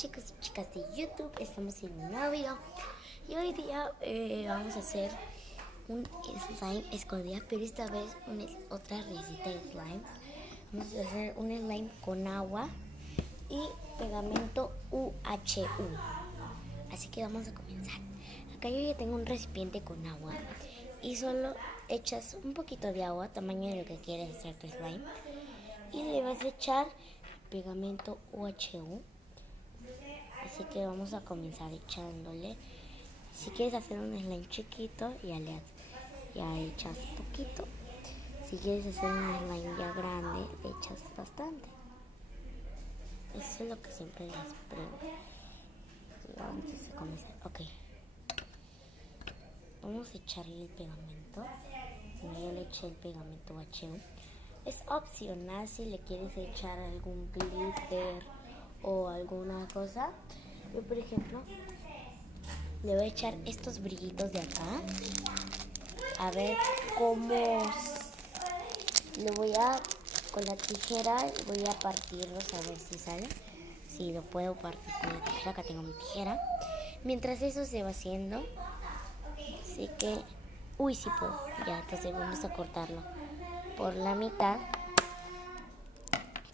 chicos y chicas de YouTube, estamos en un nuevo video y hoy día vamos a hacer un slime escondida, pero esta vez otra receta de slime. Vamos a hacer un slime con agua y pegamento UHU. Así que vamos a comenzar. Acá yo ya tengo un recipiente con agua y solo echas un poquito de agua, tamaño de lo que quieres hacer tu slime, y le vas a echar pegamento UHU. Así que vamos a comenzar echándole. Si quieres hacer un slime chiquito, ya echas poquito. Si quieres hacer un slime ya grande, le echas bastante. Eso es lo que siempre les pregunto. Antes de comenzar, ok. Vamos a echarle el pegamento. Yo le eché el pegamento UHU. Es opcional si le quieres echar algún glitter o alguna cosa. Yo, por ejemplo, le voy a echar estos brillitos de acá. A ver cómo lo voy a, con la tijera voy a partirlos a ver si sale. Si lo puedo partir con la tijera, acá tengo mi tijera. Mientras eso se va haciendo, así que, uy, sí puedo. Ya, entonces vamos a cortarlo por la mitad.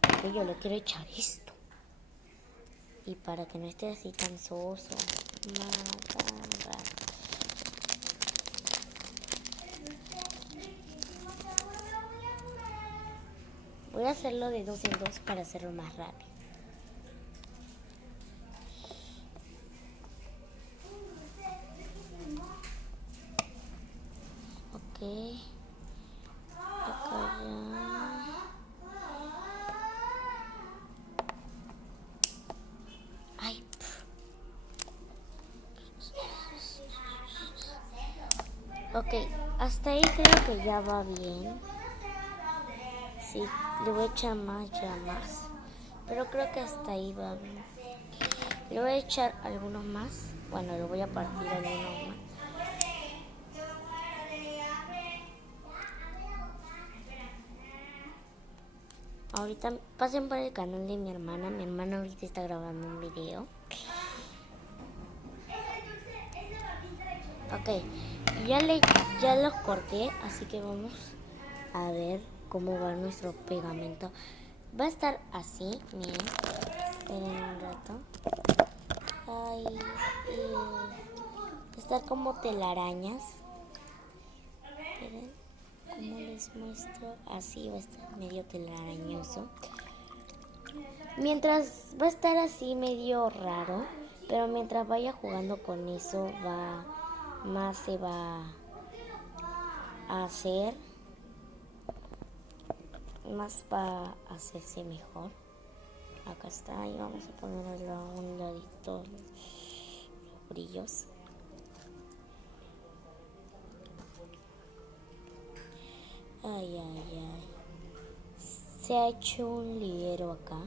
Porque yo le quiero echar esto. Y para que no esté así tan soso. Voy a hacerlo de 2 en 2 para hacerlo más rápido. Ok. Acá ya. Ay. Ok, hasta ahí creo que ya va bien. Sí, le voy a echar más, ya más. Pero creo que hasta ahí va bien. Le voy a echar algunos más. Bueno, lo voy a partir algunos más. Ahorita pasen por el canal de mi hermana. Mi hermana ahorita está grabando un video. Ok, ya los corté, así que vamos a ver cómo va nuestro pegamento. Va a estar así, miren. Esperen un rato. Ay, va a estar como telarañas. Esperen, ¿cómo les muestro? Así va a estar medio telarañoso. Mientras va a estar así medio raro, pero mientras vaya jugando con eso más se va a hacer, más va a hacerse mejor. Acá está, y vamos a ponerle a un ladito los brillos. Ay, ay, ay. Se ha hecho un liguero acá.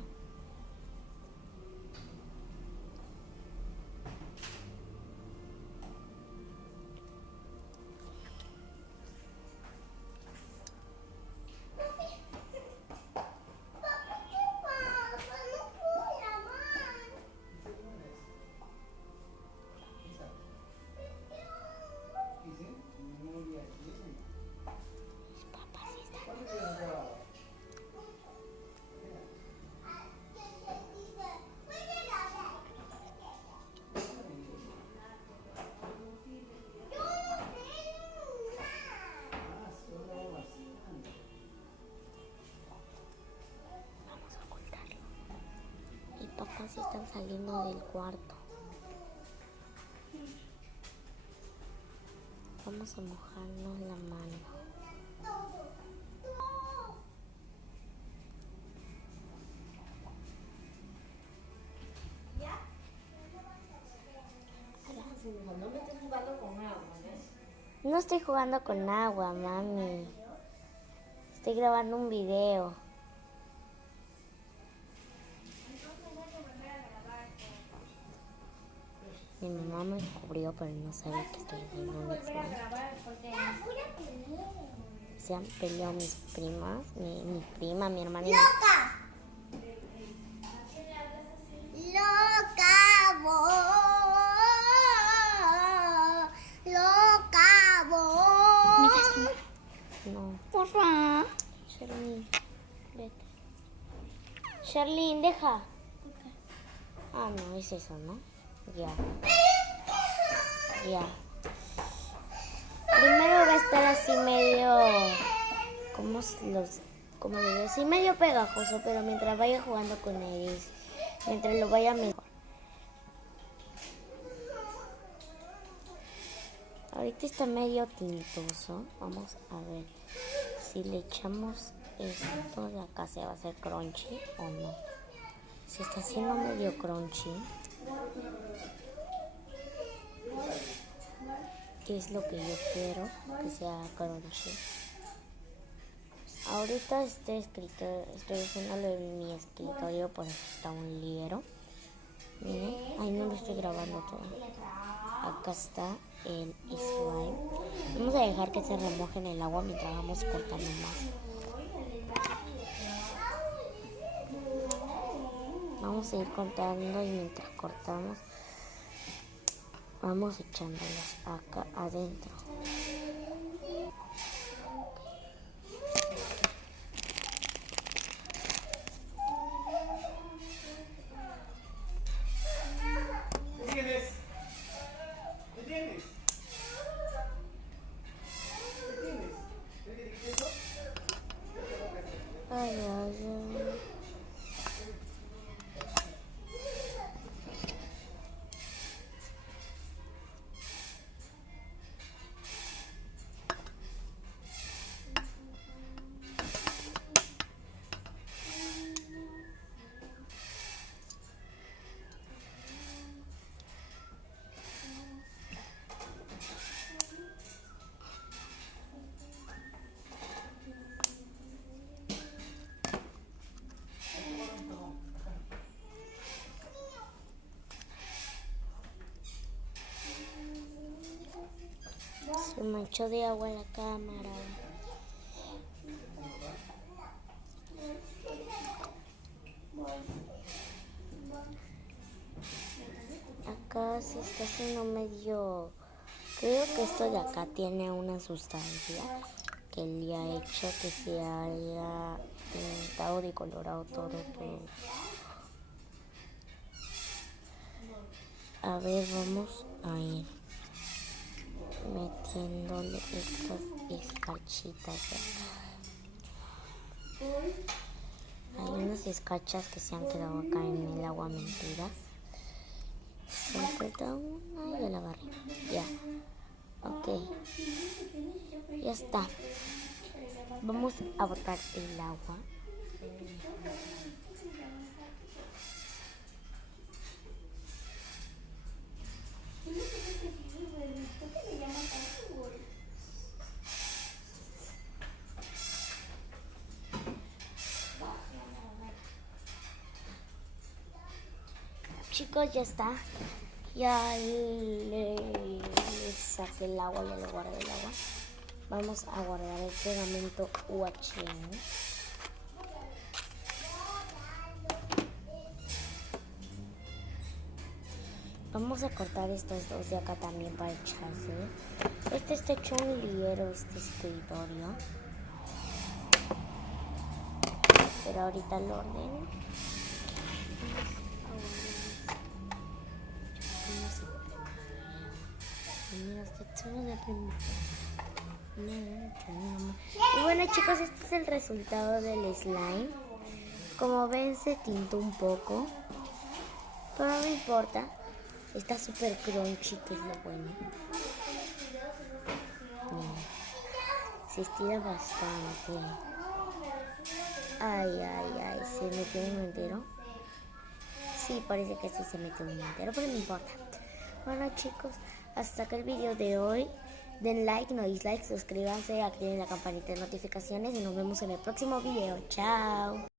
Papás están saliendo del cuarto. Vamos a mojarnos la mano. No me estés jugando con agua, ¿no? No estoy jugando con agua, mami. Estoy grabando un video. Mi mamá me descubrió, pero no sabe que estoy haciendo un slime. Se han peleado mis primas, mi prima, mi hermana y ¡Loca! ¡Loca! Charlene, deja. Ah, no, es eso, ¿no? Ya. Ya. Primero va a estar así medio... como le digo? Así medio pegajoso, pero mientras vaya jugando con él, mientras lo vaya mejor. Ahorita está medio tintoso. Vamos a ver si le echamos esto de acá, se va a hacer crunchy o no. Se está haciendo medio crunchy. Que es lo que yo quiero, que sea crunchy. Ahorita estoy haciéndolo en mi escritorio, por eso está un liero. Miren, ahí no lo estoy grabando todo. Acá está el slime. Vamos a dejar que se remoje en el agua mientras vamos cortando más. Vamos a ir cortando y mientras cortamos vamos echándolos acá adentro. Ay, ay, ay. Se manchó de agua la cámara. Acá se está haciendo medio... Creo que esto de acá tiene una sustancia que le ha hecho que se haya pintado de colorado todo. A ver, vamos a ir metiéndole estas escarchitas de acá. Hay unas escarchas que se han quedado acá en el agua mentiras. Se me falta una y ya la agarré. Ya. Ok. Ya está. Vamos a botar el agua. Chicos, ya está. Ya le saqué el agua, ya le guardé el agua. Vamos a guardar el pegamento UHN. Vamos a cortar estos dos de acá también para echarse. Este está hecho un liero, este escritorio. Pero ahorita lo ordeno. Y bueno, chicos, este es el resultado del slime. Como ven, se tintó un poco, pero no importa. Está súper crunchy, que es lo bueno. Se estira bastante. Ay, ay, ay, ¿se metió uno entero? Sí, parece que sí se metió uno entero, pero no importa. Bueno, chicos, hasta acá el video de hoy. Den like, no dislike, suscríbanse, activen la campanita de notificaciones y nos vemos en el próximo video. Chao.